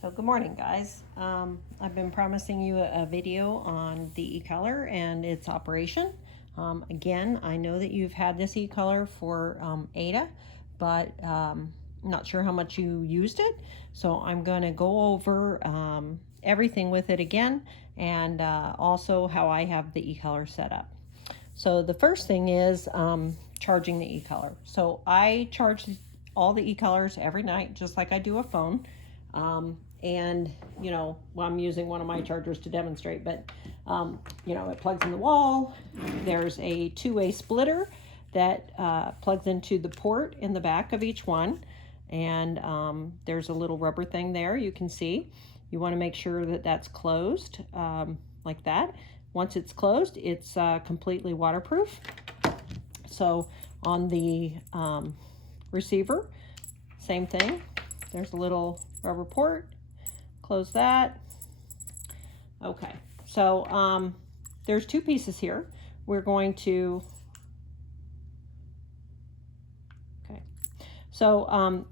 So good morning, guys. I've been promising you a video on the ecollar and its operation. Again, I know that you've had this ecollar for Ada, but not sure how much you used it. So I'm going to go over everything with it again, and also how I have the ecollar set up. So the first thing is charging the ecollar. So I charge all the ecollars every night, just like I do a phone. And well, I'm using one of my chargers to demonstrate, but it plugs in the wall. There's a two-way splitter that plugs into the port in the back of each one, and there's a little rubber thing there you can see. You want to make sure that that's closed like that. Once it's closed, it's completely waterproof. So on the receiver, same thing. There's a little rubber port. Close that. Okay, so there's two pieces here. We're going to, so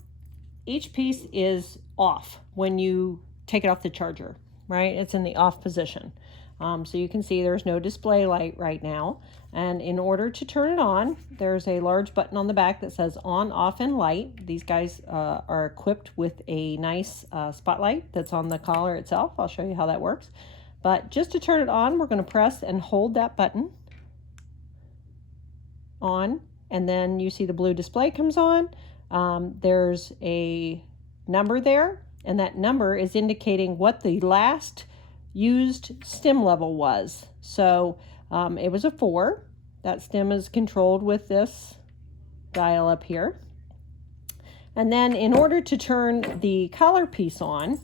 each piece is off when you take it off the charger, right? It's in the off position. So you can see there's no display light right now. And in order to turn it on, there's a large button on the back that says on, off, and light. These guys are equipped with a nice spotlight that's on the collar itself. I'll show you how that works. But just to turn it on, we're going to press and hold that button on. And then you see the blue display comes on. There's a number there, and that number is indicating what the last used stim level was. So it was a 4. That stim is controlled with this dial up here. And then in order to turn the collar piece on,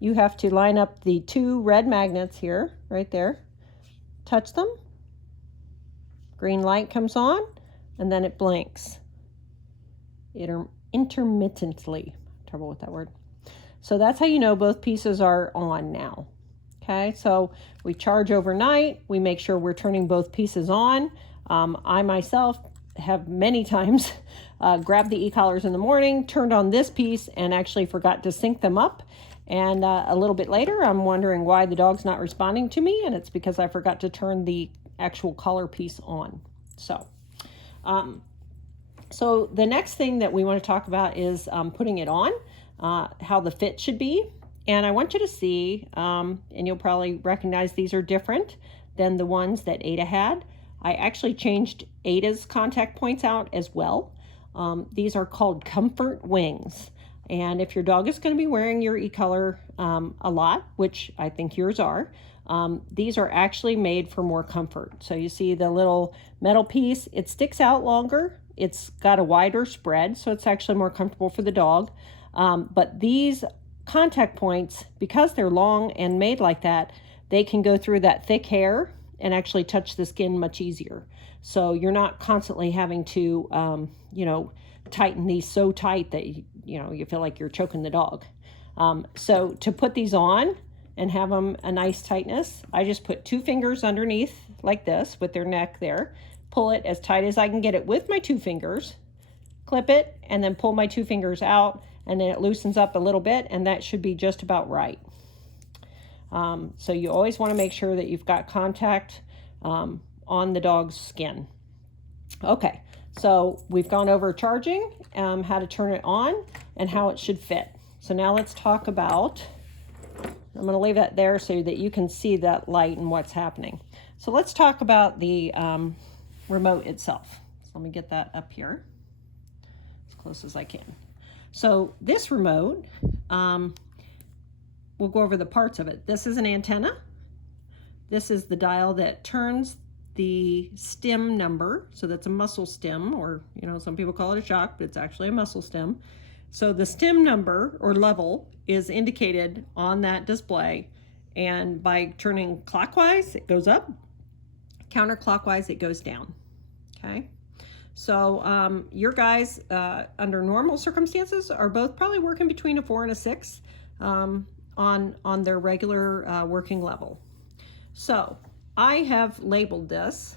you have to line up the 2 red magnets here, right there, touch them, green light comes on, and then it blinks intermittently. Trouble with that word. So that's how you know both pieces are on now. Okay, so we charge overnight. We make sure we're turning both pieces on. I myself have many times grabbed the e-collars in the morning, turned on this piece, and actually forgot to sync them up. And a little bit later, I'm wondering why the dog's not responding to me, and it's because I forgot to turn the actual collar piece on. So the next thing that we want to talk about is putting it on. How the fit should be. And I want you to see, and you'll probably recognize these are different than the ones that Ada had. I actually changed Ada's contact points out as well. These are called comfort wings. And if your dog is going to be wearing your ecollar a lot, which I think yours are, these are actually made for more comfort. So you see the little metal piece, it sticks out longer. It's got a wider spread, so it's actually more comfortable for the dog. But these contact points, because they're long and made like that, they can go through that thick hair and actually touch the skin much easier. So you're not constantly having to, tighten these so tight that, you feel like you're choking the dog. So to put these on and have them a nice tightness, I just put 2 fingers underneath like this with their neck there, pull it as tight as I can get it with my 2 fingers, clip it, and then pull my 2 fingers out, and then it loosens up a little bit, and that should be just about right. So you always want to make sure that you've got contact on the dog's skin. Okay, so we've gone over charging, how to turn it on, and how it should fit. So now let's talk about, I'm going to leave that there so that you can see that light and what's happening. So let's talk about the remote itself. So let me get that up here as close as I can. So this remote, we'll go over the parts of it. This is an antenna. This is the dial that turns the stem number. So that's a muscle stem, or some people call it a shock, but it's actually a muscle stem. So the stem number or level is indicated on that display. And by turning clockwise, it goes up. Counterclockwise, it goes down. Okay. So your guys, under normal circumstances, are both probably working between a 4 and a 6 on their regular working level. So I have labeled this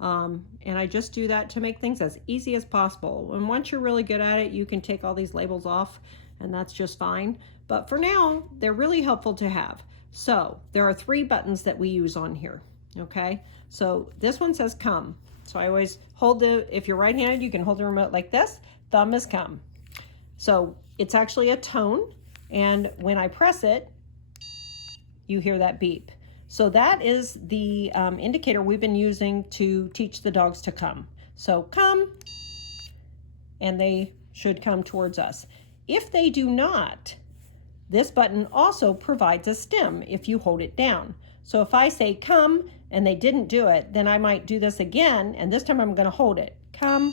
And I just do that to make things as easy as possible. And once you're really good at it, you can take all these labels off, and that's just fine. But for now, they're really helpful to have. So there are 3 buttons that we use on here, okay? So this one says come. So I always hold if you're right-handed, you can hold the remote like this. Thumb is come. So it's actually a tone, and when I press it, you hear that beep. So that is the indicator we've been using to teach the dogs to come. So come, and they should come towards us. If they do not, this button also provides a stim if you hold it down. So if I say come and they didn't do it, then I might do this again, and this time I'm going to hold it. Come.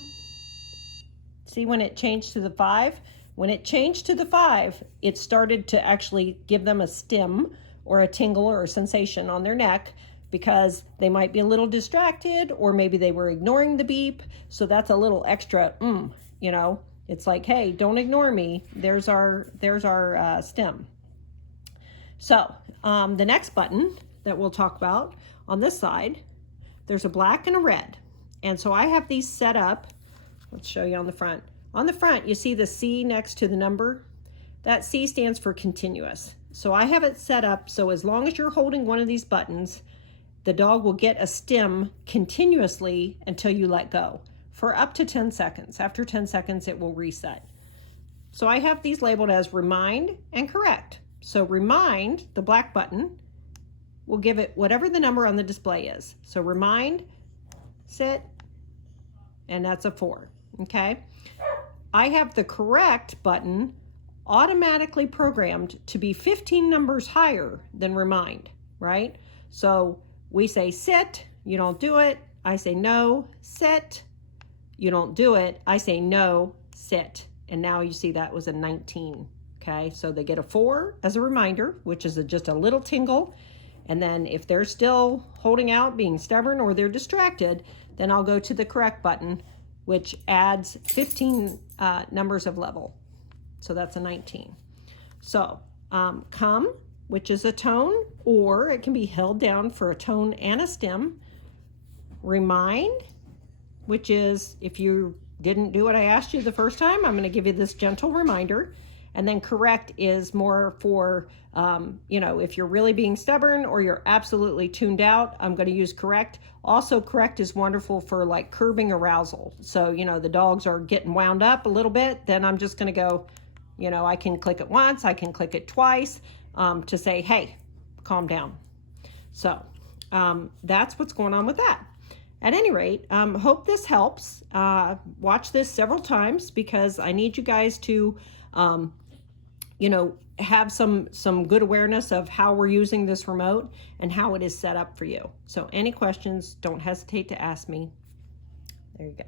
See when it changed to the 5? When it changed to the 5, it started to actually give them a stim or a tingle or a sensation on their neck, because they might be a little distracted, or maybe they were ignoring the beep. So that's a little extra, you know, it's like, hey, don't ignore me. There's our stim. So the next button that we'll talk about on this side, there's a black and a red. And so I have these set up. Let's show you on the front. On the front, you see the C next to the number. That C stands for continuous. So I have it set up so as long as you're holding one of these buttons, the dog will get a stim continuously until you let go for up to 10 seconds. After 10 seconds, it will reset. So I have these labeled as remind and correct. So remind, the black button, will give it whatever the number on the display is. So remind, sit, and that's a 4, okay? I have the correct button automatically programmed to be 15 numbers higher than remind, right? So we say sit, you don't do it. I say no, sit, you don't do it. I say no, sit. And now you see that was a 19, okay? So they get a 4 as a reminder, which is just a little tingle. And then if they're still holding out, being stubborn, or they're distracted, then I'll go to the correct button, which adds 15 numbers of level. So that's a 19. So come, which is a tone, or it can be held down for a tone and a stim. Remind, which is if you didn't do what I asked you the first time, I'm going to give you this gentle reminder. And then correct is more for, you know, if you're really being stubborn or you're absolutely tuned out, I'm going to use correct. Also, correct is wonderful for like curbing arousal. So, you know, the dogs are getting wound up a little bit, then I'm just going to go, you know, I can click it once, I can click it twice to say, hey, calm down. So that's what's going on with that. At any rate, hope this helps. Watch this several times because I need you guys to, you know, have some good awareness of how we're using this remote and how it is set up for you. So any questions, don't hesitate to ask me. There you go.